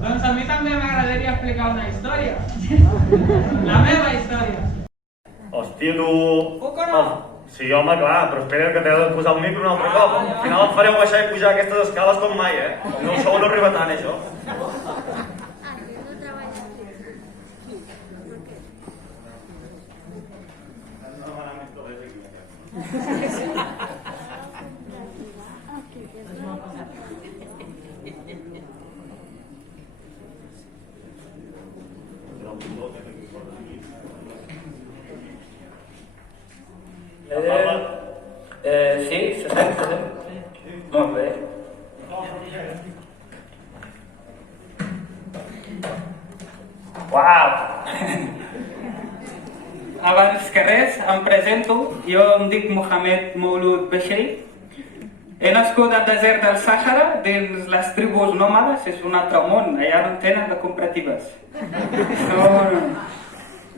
Doncs a mi també m'agradaria explicar una història. La meva història. Hòstia, tu... Puc o no? Sí, home, clar, però espera que t'he de posar el micro un altre cop. Al final em fareu baixar i pujar aquestes escales com mai, eh? El meu sou no arriba tant, això. Sí, se sent. Molt bé. Uau! Abans que res, em presento. Jo em dic Mohamed Moulud Beshiri. He nascut al desert del Sàhara, dins les tribus nòmades, és un altre món, allà no en tenen de compratives.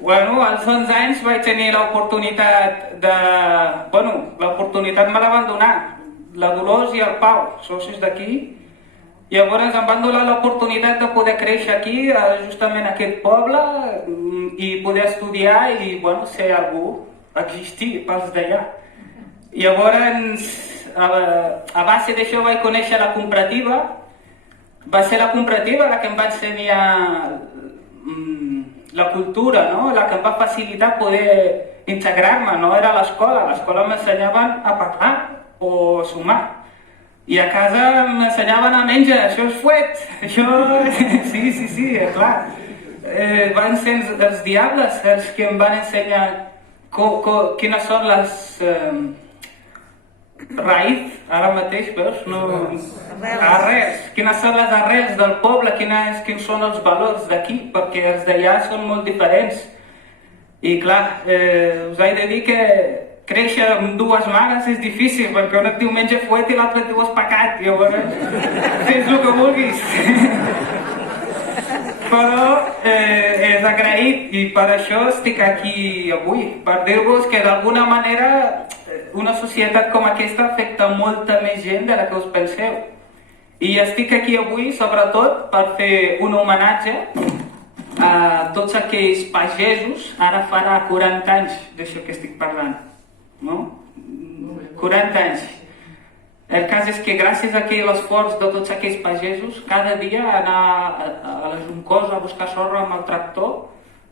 Als 11 anys vaig tenir l'oportunitat de... l'oportunitat me la van donar, la Dolors i el Pau, socis d'aquí. Llavors em van donar l'oportunitat de poder créixer aquí, justament a aquest poble, i poder estudiar i, ser algú, existir pels d'allà. Llavors, a base d'això vaig conèixer la comparativa. Va ser la comparativa la que em va ensenyar la cultura, la que em va facilitar poder integrar-me. No era l'escola m'ensenyaven a parlar o sumar. I a casa m'ensenyaven a menjar, això és fuet, això... Sí, clar. Van ser els diables els que em van ensenyar quines són les... raïs, ara mateix, veus? Arrels. Quines són les arrels del poble, quins són els valors d'aquí, perquè els d'allà són molt diferents. I clar, us he de dir que créixer amb dues mares és difícil, perquè un et diu menja fuet i l'altre et diu és pecat, llavors fes el que vulguis. Però és agraït i per això estic aquí avui, per dir-vos que d'alguna manera una societat com aquesta afecta molta més gent de la que us penseu. I estic aquí avui sobretot per fer un homenatge a tots aquells pagesos, ara farà 40 anys d'això que estic parlant, no? 40 anys. El cas és que gràcies a l'esforç de tots aquells pagesos, cada dia anar a la Juncosa a buscar sorra amb el tractor,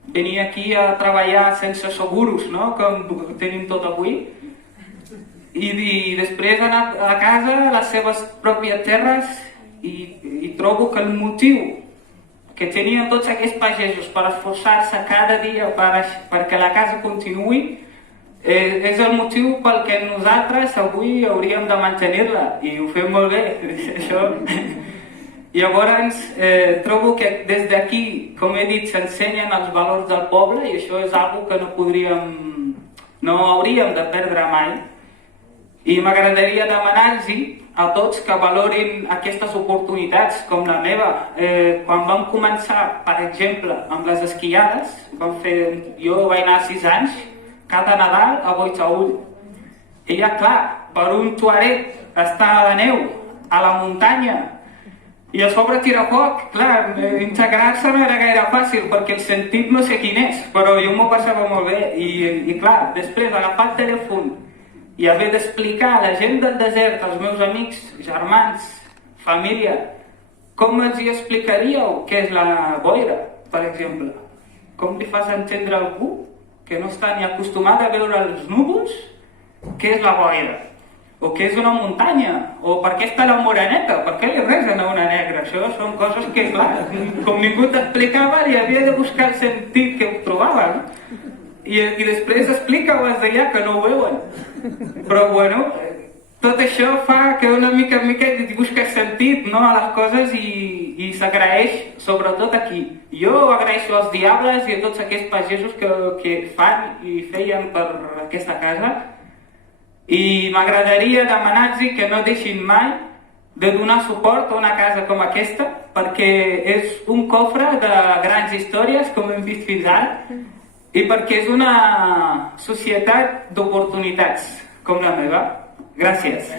venir aquí a treballar sense seguros, no? Com tenim tot avui, i després anar a casa, a les seves pròpies terres, i trobo que el motiu que tenien tots aquests pagesos per esforçar-se cada dia perquè la casa continuï és el motiu pel que nosaltres avui hauríem de mantenir-la, i ho fem molt bé, això. Llavors, trobo que des d'aquí, com he dit, s'ensenyen els valors del poble, i això és una cosa que no hauríem de perdre mai. I m'agradaria demanar-los a tots que valorin aquestes oportunitats, com la meva. Quan vam començar, per exemple, amb les esquiades, jo vaig anar a 6 anys, cada Nadal a Boixaüll. I ja, clar, per un tuareg estar a la neu, a la muntanya, i a sobre tirar foc, clar, integrar-se no era gaire fàcil, perquè el sentit no sé quin és, però jo m'ho passava molt bé. I clar, després agafar el telèfon i haver d'explicar a la gent del desert, als meus amics, germans, família, com els hi explicaríeu què és la boira, per exemple? Com li fas entendre a algú que no està ni acostumat a veure els núvols què és la boira? O què és una muntanya? O per què està la moreneta? Per què li resen a una negra? Això són coses que, clar, com ningú t'explicava, li havia de buscar el sentit que ho trobava, no? I després explica-ho als d'allà que no ho veuen. Però, tot això fa que una mica en mica hi busca sentit, no, a les coses, i s'agraeix, sobretot aquí. Jo agraeixo als diables i a tots aquests pagesos que fan i feien per aquesta casa, i m'agradaria demanar-los que no deixin mai de donar suport a una casa com aquesta, perquè és un cofre de grans històries, com hem vist fins ara, i perquè és una societat d'oportunitats, com la meva. Gràcies.